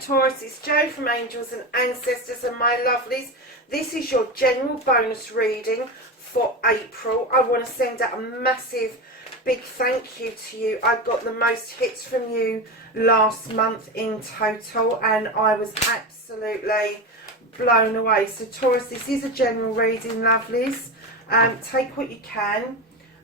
Taurus, it's Jo from Angels and Ancestors and my lovelies. This is your general bonus reading for April. I want to send out a massive big thank you to you. I got the most hits from you last month in total and I was absolutely blown away. So Taurus, this is a general reading, lovelies. Take what you can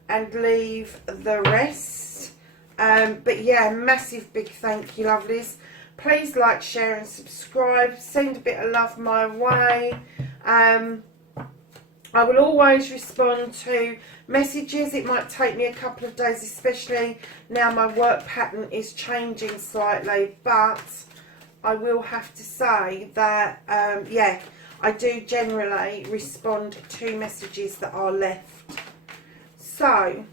and leave the rest. But yeah, massive big thank you, lovelies. Please like, share and subscribe. Send a bit of love my way. I will always respond to messages. It might take me a couple of days, especially now my work pattern is changing slightly, but I will have to say that yeah, I do generally respond to messages that are left. So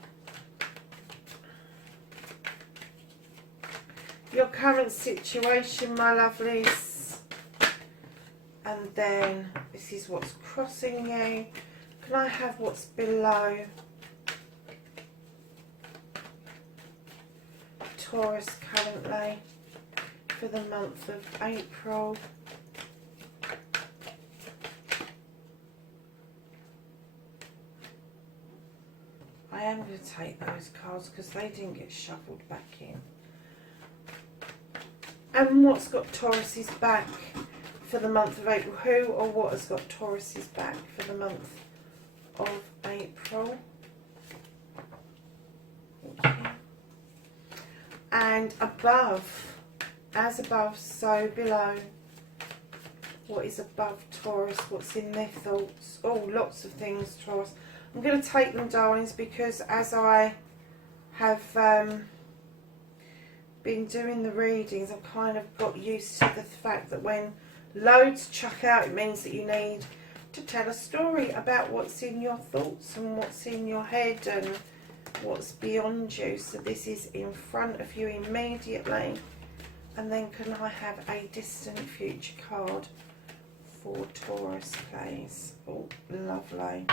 your current situation, my lovelies, and then this is what's crossing you. Can I have what's below Taurus currently for the month of April? I am going to take those cards because they didn't get shuffled back in. And what's got Taurus's back for the month of April? Who or what has got Taurus's back for the month of April? Okay. And above, as above, so below. What is above Taurus? What's in their thoughts? Oh, lots of things, Taurus. I'm going to take them, darlings, because as I have been doing the readings, I've kind of got used to the fact that when loads chuck out, it means that you need to tell a story about what's in your thoughts and what's in your head and what's beyond you. So this is in front of you immediately. And then can I have a distant future card for Taurus, please? Oh, lovely.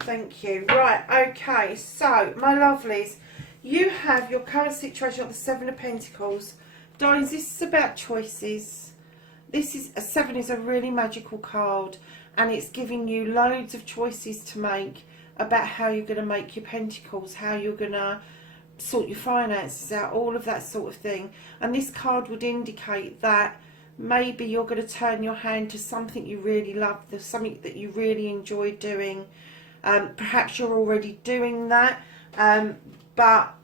Thank you. Right, okay, so my lovelies, you have your current situation of the Seven of Pentacles. Darlings, this is about choices. This is a 7 is a really magical card and it's giving you loads of choices to make about how you're going to make your pentacles, how you're going to sort your finances out, all of that sort of thing. And this card would indicate that maybe you're going to turn your hand to something you really love, something that you really enjoy doing. Perhaps you're already doing that, but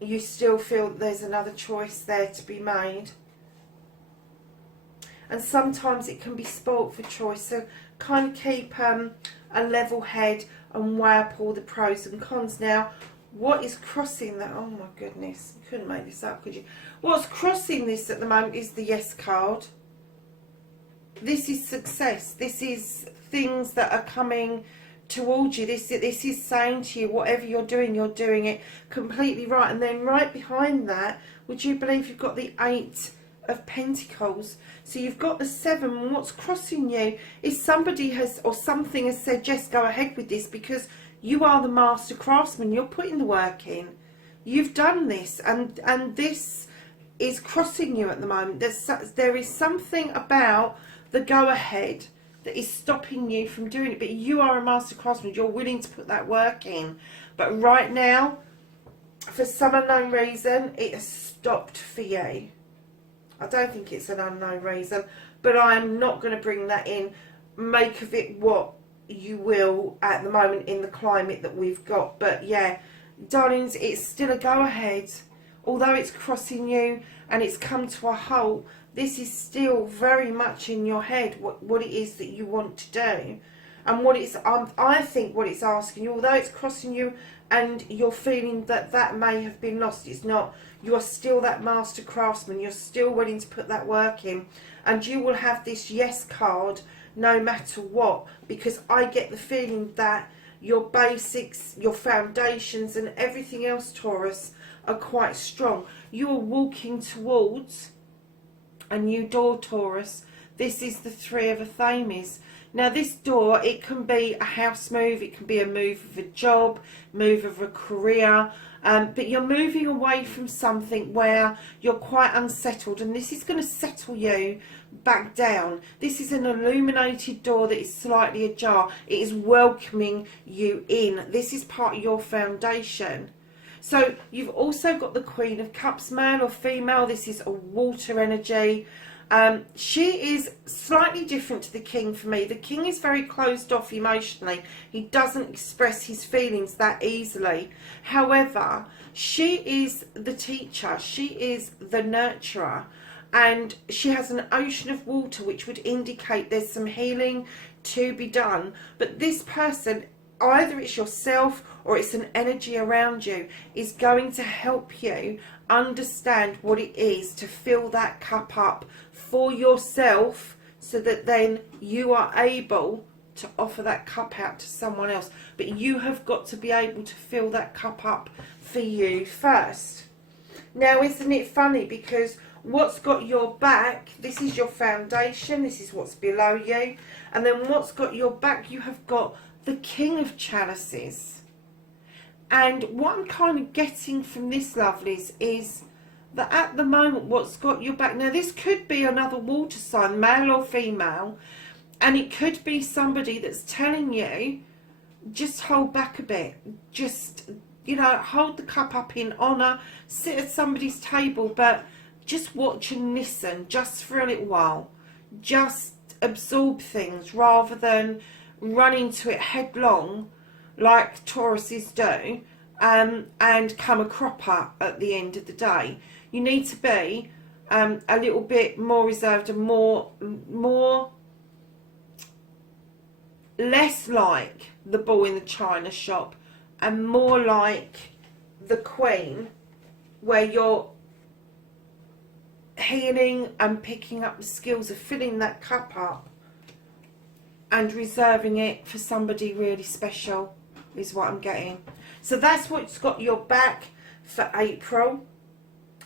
you still feel that there's another choice there to be made. And sometimes it can be spoilt for choice, so kind of keep a level head and weigh up all the pros and cons. Now, what is crossing that? Oh my goodness, you couldn't make this up, could you? What's crossing this at the moment is the Yes card. This is success. This is things that are coming towards you. This is saying to you, whatever you're doing it completely right. And then right behind that, would you believe you've got the 8 of Pentacles? So you've got the 7, and what's crossing you is somebody has or something has said, yes, go ahead with this, because you are the master craftsman. You're putting the work in. You've done this, and this is crossing you at the moment. There is something about the go ahead that is stopping you from doing it, but you are a master craftsman. You're willing to put that work in, but right now, for some unknown reason, it has stopped for you. I don't think it's an unknown reason, but I'm not going to bring that in. Make of it what you will at the moment in the climate that we've got. But yeah, darlings, it's still a go ahead. Although it's crossing you and it's come to a halt, this is still very much in your head what it is that you want to do. And what it's, I think what it's asking you, although it's crossing you and you're feeling that that may have been lost, it's not. You are still that master craftsman. You're still willing to put that work in. And you will have this Yes card no matter what. Because I get the feeling that your basics, your foundations and everything else, Taurus, are quite strong. You are walking towards a new door, Taurus. This is the 3 of Athames. Now this door, it can be a house move, it can be a move of a job, move of a career, But you're moving away from something where you're quite unsettled, and this is going to settle you back down. This is an illuminated door that is slightly ajar. It is welcoming you in. This is part of your foundation. So you've also got the Queen of Cups, male or female. This is a water energy. She is slightly different to the King for me. The King is very closed off emotionally. He doesn't express his feelings that easily. However, she is the teacher. She is the nurturer. And she has an ocean of water, which would indicate there's some healing to be done. But this person, either it's yourself or it's an energy around you, is going to help you understand what it is to fill that cup up for yourself, so that then you are able to offer that cup out to someone else. But you have got to be able to fill that cup up for you first. Now, isn't it funny, because what's got your back, this is your foundation, this is what's below you, and then what's got your back, you have got the King of Chalices. And what I'm kind of getting from this, lovelies, is that at the moment what's got your back, now this could be another water sign, male or female, and it could be somebody that's telling you, just hold back a bit, just, you know, hold the cup up in honour, sit at somebody's table, but just watch and listen just for a little while. Just absorb things rather than run into it headlong like Tauruses do, and come a cropper at the end of the day. You need to be a little bit more reserved and less like the bull in the china shop and more like the Queen, where you're healing and picking up the skills of filling that cup up and reserving it for somebody really special, is what I'm getting. So that's what's got your back for April.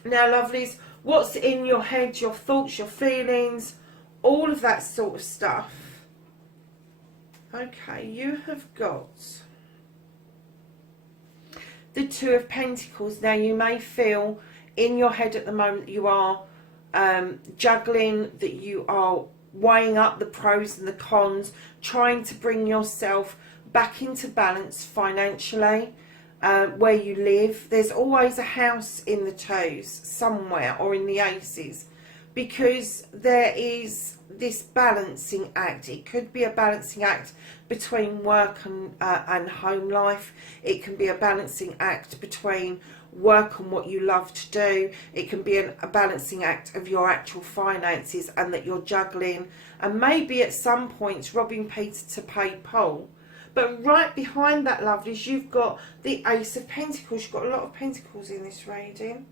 Now, lovelies, what's in your head, your thoughts, your feelings, all of that sort of stuff. Okay, you have got the Two of Pentacles. Now, you may feel in your head at the moment that you are juggling, that you are weighing up the pros and the cons, trying to bring yourself back into balance financially, where you live. There's always a house in the toes somewhere, or in the aces, because there is this balancing act. It could be a balancing act between work and home life. It can be a balancing act between work and what you love to do. It can be a balancing act of your actual finances, and that you're juggling, and maybe at some points robbing Peter to pay Paul. But right behind that, lovelies, you've got the Ace of Pentacles. You've got a lot of Pentacles in this reading.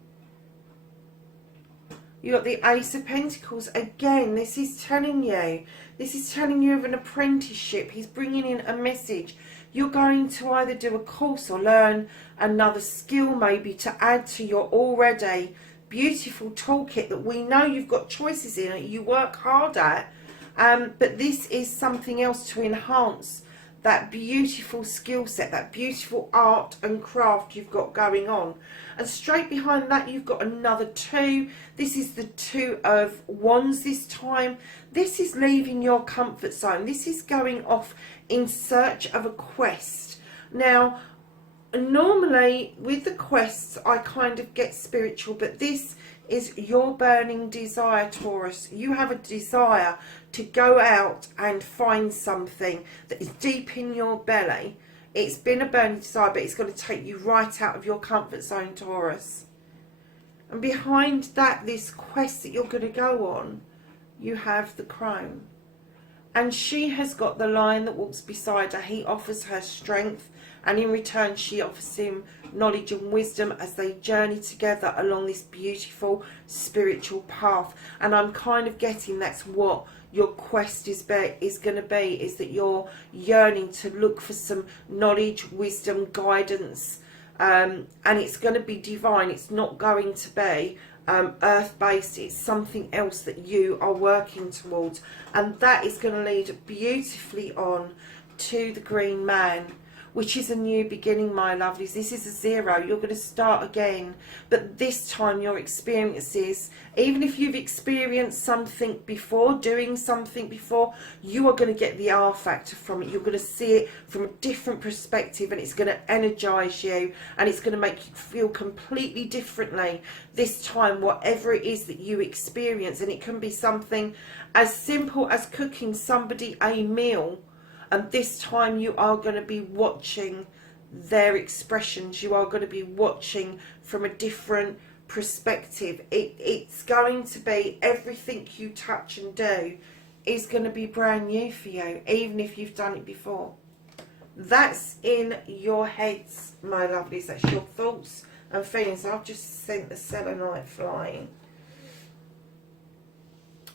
You've got the Ace of Pentacles. Again, this is telling you of an apprenticeship. He's bringing in a message. You're going to either do a course or learn another skill, maybe to add to your already beautiful toolkit that we know you've got choices in, that you work hard at. But this is something else to enhance that beautiful skill set, that beautiful art and craft you've got going on. And straight behind that, you've got another two. This is the Two of Wands this time. This is leaving your comfort zone. This is going off in search of a quest. Now, normally with the quests, I kind of get spiritual, but this is your burning desire, Taurus. You have a desire to go out and find something that is deep in your belly. It's been a burning desire, but it's going to take you right out of your comfort zone, Taurus. And behind that, this quest that you're going to go on, you have the Crone. And she has got the lion that walks beside her. He offers her strength, and in return she offers him knowledge and wisdom as they journey together along this beautiful spiritual path. And I'm kind of getting that's what your quest is going to be, is that you're yearning to look for some knowledge, wisdom, guidance, and it's going to be divine. It's not going to be earth-based. It's something else that you are working towards, and that is going to lead beautifully on to the Green Man, which is a new beginning, my lovelies. This is a 0. You're going to start again, but this time your experiences, even if you've experienced something before, doing something before, you are going to get the R factor from it. You're going to see it from a different perspective, and it's going to energize you, and it's going to make you feel completely differently this time, whatever it is that you experience. And it can be something as simple as cooking somebody a meal, and this time you are going to be watching their expressions. You are going to be watching from a different perspective. It's going to be, everything you touch and do is going to be brand new for you, even if you've done it before. That's in your heads, my lovelies. That's your thoughts and feelings. I've just sent the selenite flying.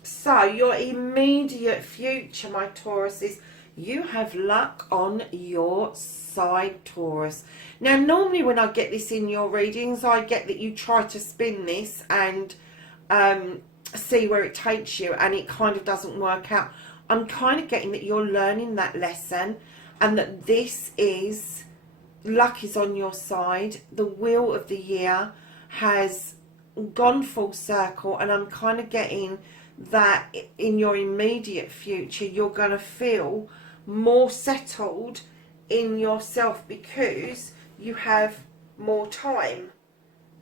So your immediate future, my Tauruses, you have luck on your side, Taurus. Now, normally when I get this in your readings, I get that you try to spin this and see where it takes you, and it kind of doesn't work out. I'm kind of getting that you're learning that lesson, and that this is, luck is on your side. The wheel of the year has gone full circle, and I'm kind of getting that in your immediate future, you're going to feel more settled in yourself because you have more time,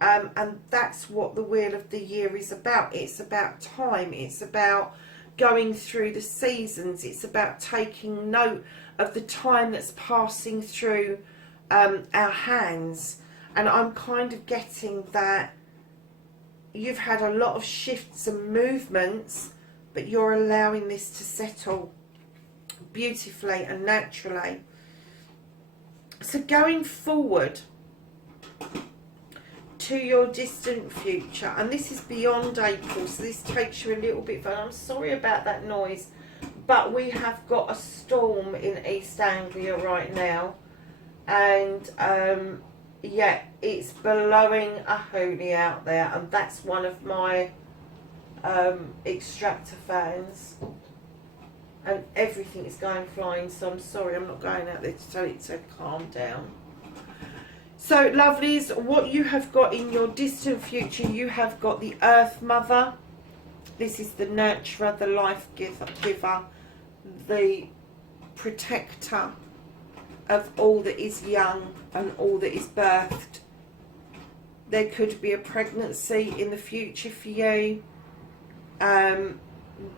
and that's what the wheel of the year is about. It's about time. It's about going through the seasons. It's about taking note of the time that's passing through our hands. And I'm kind of getting that you've had a lot of shifts and movements, but you're allowing this to settle beautifully and naturally. So going forward to your distant future, and this is beyond April, so this takes you a little bit further. I'm sorry about that noise, but we have got a storm in East Anglia right now, and yeah, it's blowing a hoolie out there, and that's one of my extractor fans, and everything is going flying. So I'm sorry, I'm not going out there to tell it to calm down. So lovelies, what you have got in your distant future, you have got the Earth Mother. This is the nurturer, the life giver, the protector of all that is young and all that is birthed. There could be a pregnancy in the future for you,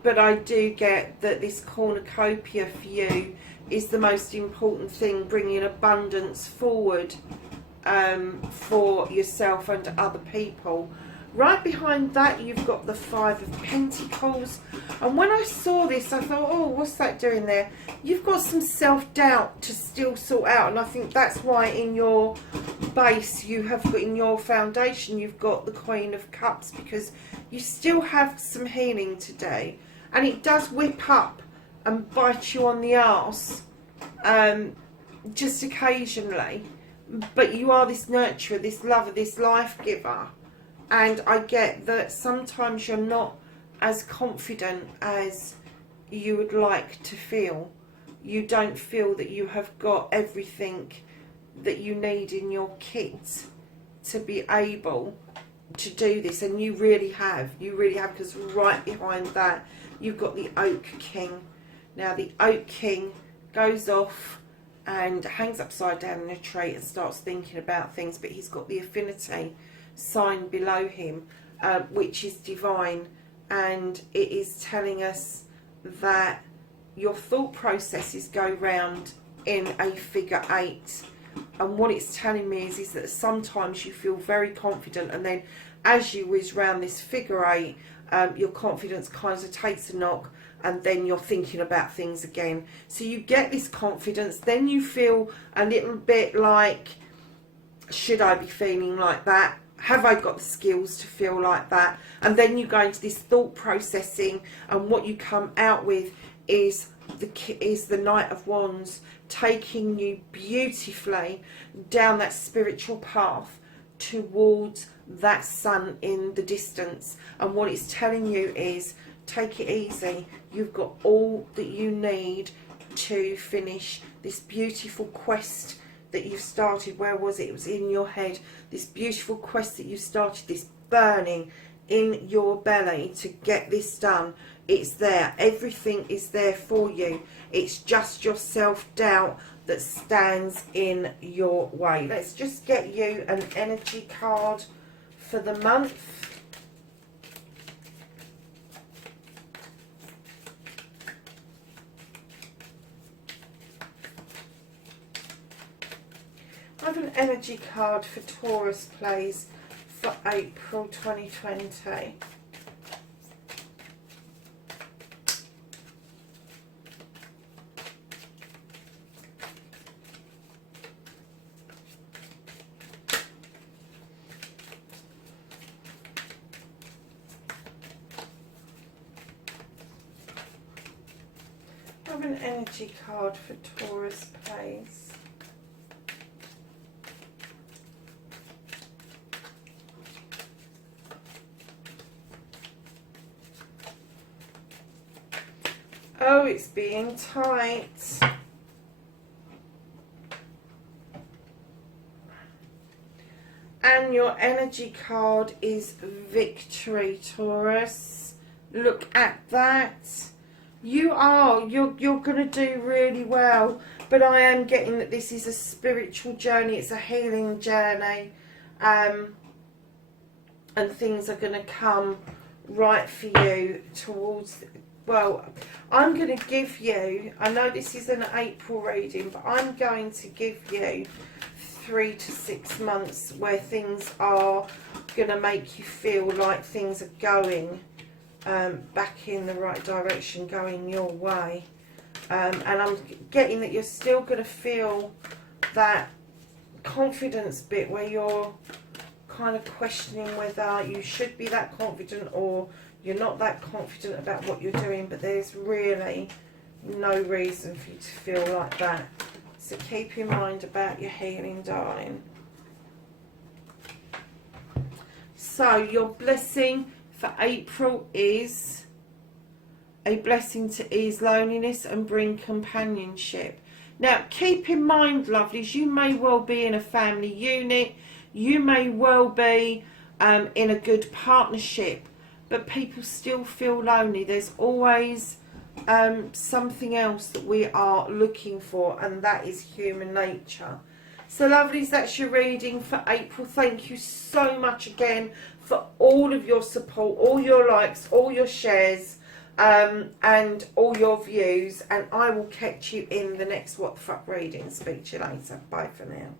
but I do get that this cornucopia for you is the most important thing, bringing abundance forward for yourself and other people. Right behind that, you've got the Five of Pentacles. And when I saw this, I thought, oh, what's that doing there? You've got some self-doubt to still sort out. And I think that's why in your base, you have got, in your foundation, you've got the Queen of Cups, because you still have some healing to do. And it does whip up and bite you on the arse just occasionally. But you are this nurturer, this lover, this life giver. And I get that sometimes you're not as confident as you would like to feel. You don't feel that you have got everything that you need in your kit to be able to do this. And you really have. You really have, because right behind that, you've got the Oak King. Now, the Oak King goes off and hangs upside down in a tree and starts thinking about things, but he's got the affinity sign below him, which is divine, and it is telling us that your thought processes go round in a figure 8, and what it's telling me is that sometimes you feel very confident, and then as you whiz round this figure 8, your confidence kind of takes a knock, and then you're thinking about things again. So you get this confidence, then you feel a little bit like, should I be feeling like that? Have I got the skills to feel like that? And then you go into this thought processing, and what you come out with is the Knight of Wands, taking you beautifully down that spiritual path towards that sun in the distance. And what it's telling you is, take it easy. You've got all that you need to finish this beautiful quest that you've started. Where was it? It was in your head. This beautiful quest that you started, this burning in your belly to get this done. It's there. Everything is there for you. It's just your self-doubt that stands in your way. Let's just get you an energy card for the month. I have an energy card for Taurus, please, for April 2020. I have an energy card for Taurus, please. Oh, it's being tight. And your energy card is victory, Taurus. Look at that. You're going to do really well. But I am getting that this is a spiritual journey. It's a healing journey. And things are going to come right for you towards... Well, I'm going to give you, I know this is an April reading, but I'm going to give you 3 to 6 months where things are going to make you feel like things are going back in the right direction, going your way. And I'm getting that you're still going to feel that confidence bit where you're kind of questioning whether you should be that confident or you're not that confident about what you're doing, but there's really no reason for you to feel like that. So keep in mind about your healing, darling. So your blessing for April is a blessing to ease loneliness and bring companionship. Now keep in mind, lovelies, you may well be in a family unit, you may well be in a good partnership, but people still feel lonely. There's always something else that we are looking for, and that is human nature. So lovelies, that's your reading for April. Thank you so much again for all of your support, all your likes, all your shares, and all your views. And I will catch you in the next What the Fuck reading. Speak to you later. Bye for now.